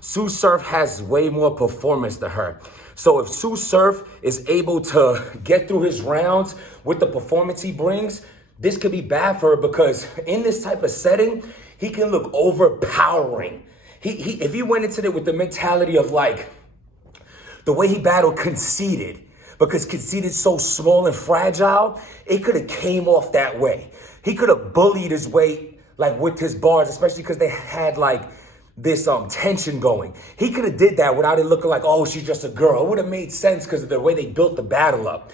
Sue Surf has way more performance than her. So if Sue Surf is able to get through his rounds with the performance he brings, this could be bad for her because in this type of setting, he can look overpowering. If he went into it with the mentality of like the way he battled Conceited, because Conceited so small and fragile, it could have came off that way. He could have bullied his way like with his bars, especially because they had like this tension going. He could have did that without it looking like, oh, she's just a girl. It would have made sense because of the way they built the battle up.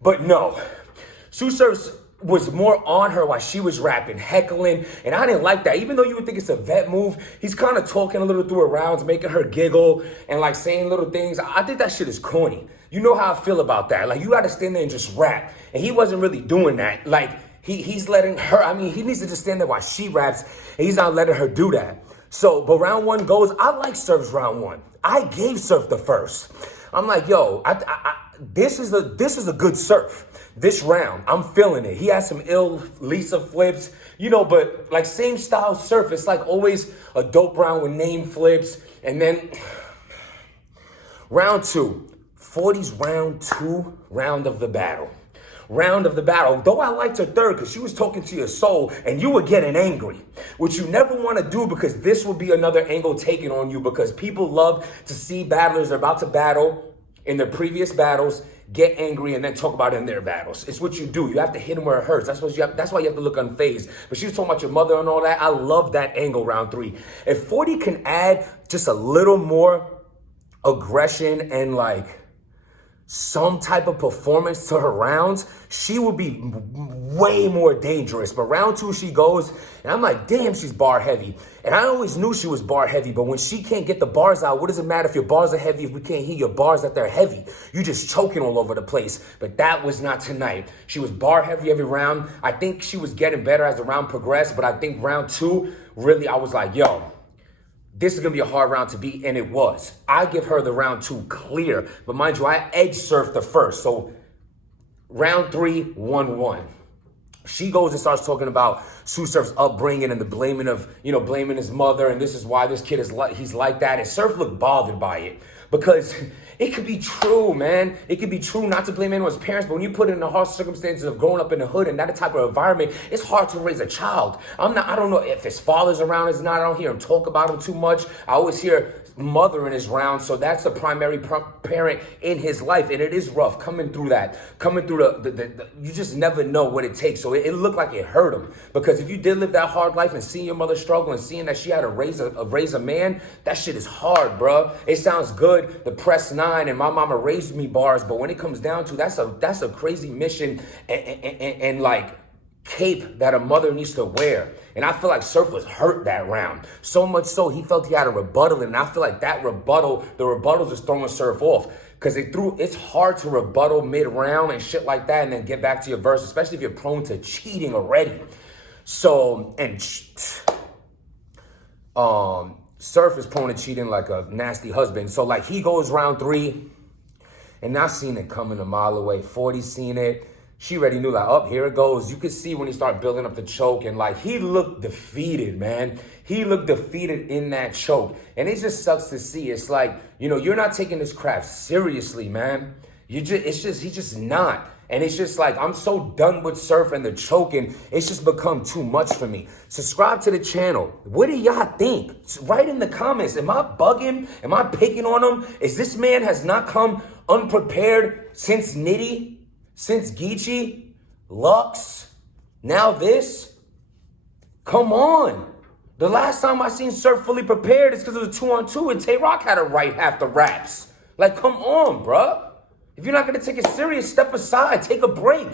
But no, Sue Surf was more on her while she was rapping, heckling, and I didn't like that. Even though you would think it's a vet move, he's kind of talking a little through her rounds, making her giggle and like saying little things. I think that shit is corny. You know how I feel about that. Like you gotta stand there and just rap. And he wasn't really doing that. Like he's letting her, he needs to just stand there while she raps and he's not letting her do that. So, but round one goes, I like Surf's round one. I gave Surf the first. I'm like, yo, this is a good Surf. This round, I'm feeling it. He has some ill Lisa flips, but like same style Surf. It's like always a dope round with name flips. And then round two, 40's round of the battle. Round of the battle. Though I liked her third because she was talking to your soul and you were getting angry, which you never want to do because this will be another angle taken on you because people love to see battlers are about to battle in their previous battles, get angry, and then talk about it in their battles. It's what you do. You have to hit them where it hurts. That's why you have to look unfazed. But she was talking about your mother and all that. I love that angle round three. If 40 can add just a little more aggression and like some type of performance to her rounds, she would be way more dangerous. But round two, she goes, and I'm like, damn, she's bar heavy. And I always knew she was bar heavy, but when she can't get the bars out, what does it matter if your bars are heavy if we can't hear your bars that they're heavy? You just choking all over the place. But that was not tonight. She was bar heavy every round. I think she was getting better as the round progressed, but I think round two, really, I was like, yo, this is going to be a hard round to beat, and it was. I give her the round two clear, but mind you, I edge Surf the first. So round three, 1-1. She goes and starts talking about Sue Surf's upbringing and the blaming of, blaming his mother, and this is why this kid he's like that. And Surf looked bothered by it because it could be true, man. It could be true not to blame anyone's parents, but when you put it in the harsh circumstances of growing up in the hood and that type of environment, it's hard to raise a child. I don't know if his father's around, is not. I don't hear him talk about him too much. I always hear mother in his round, so that's the primary parent in his life, and it is rough coming through the you just never know what it takes. So it looked like it hurt him, because if you did live that hard life and seeing your mother struggle and seeing that she had to raise a man, that shit is hard, bro. It sounds good, the press 9 and my mama raised me bars, but when it comes down to that's a crazy mission and like cape that a mother needs to wear. And I feel like Surf was hurt that round. So much so he felt he had a rebuttal. And I feel like the rebuttals is throwing Surf off. Because it's hard to rebuttal mid-round and shit like that and then get back to your verse, especially if you're prone to cheating already. So, and Surf is prone to cheating like a nasty husband. So like he goes round 3 and I seen it coming a mile away. 40 seen it. She already knew, like, oh, here it goes. You could see when he started building up the choke, and like he looked defeated, man. He looked defeated in that choke. And it just sucks to see. It's like, you're not taking this crap seriously, man. He's just not. And it's just like, I'm so done with Surf and the choking. It's just become too much for me. Subscribe to the channel. What do y'all think? Write in the comments. Am I bugging? Am I picking on him? Is this man has not come unprepared since Nitty? Since Geechee, Lux, now this? Come on. The last time I seen Surf fully prepared is because it was 2-on-2 and Tay Rock had to write half the raps. Like, come on, bruh. If you're not going to take it serious, step aside. Take a break.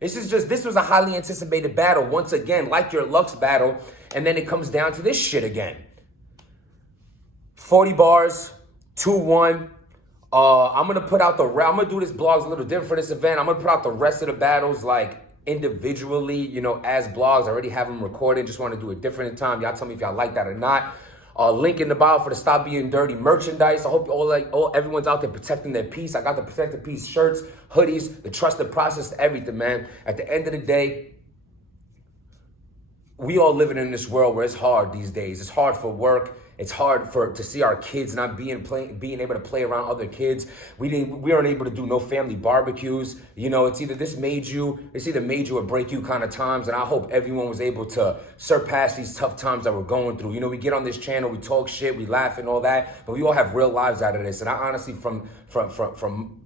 This was a highly anticipated battle. Once again, like your Lux battle. And then it comes down to this shit again. 40 bars, 2-1. I'm going to do this blogs a little different for this event. I'm going to put out the rest of the battles like individually, as blogs. I already have them recorded. Just want to do it different in time. Y'all tell me if y'all like that or not. Link in the bio for the Stop Being Dirty merchandise. I hope everyone's out there protecting their peace. I got the Protect the Peace shirts, hoodies, the trusted process, everything, man. At the end of the day, we all living in this world where it's hard these days. It's hard for work. It's hard to see our kids not being able to play around other kids. We weren't able to do no family barbecues. You know, it's either made you or break you kind of times. And I hope everyone was able to surpass these tough times that we're going through. You know, we get on this channel, we talk shit, we laugh and all that, but we all have real lives out of this. And I honestly, from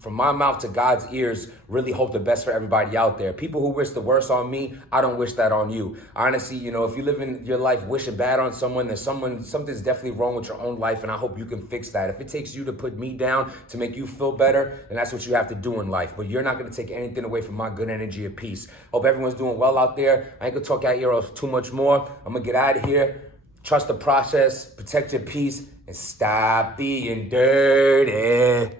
my mouth to God's ears, really hope the best for everybody out there. People who wish the worst on me, I don't wish that on you. Honestly, you know, if you live in your life wishing bad on someone, then something's definitely wrong with your own life, and I hope you can fix that. If it takes you to put me down to make you feel better, then that's what you have to do in life. But you're not going to take anything away from my good energy or peace. Hope everyone's doing well out there. I ain't gonna talk out here too much more. I'm gonna get out of here. Trust the process, protect your peace, and stop being dirty.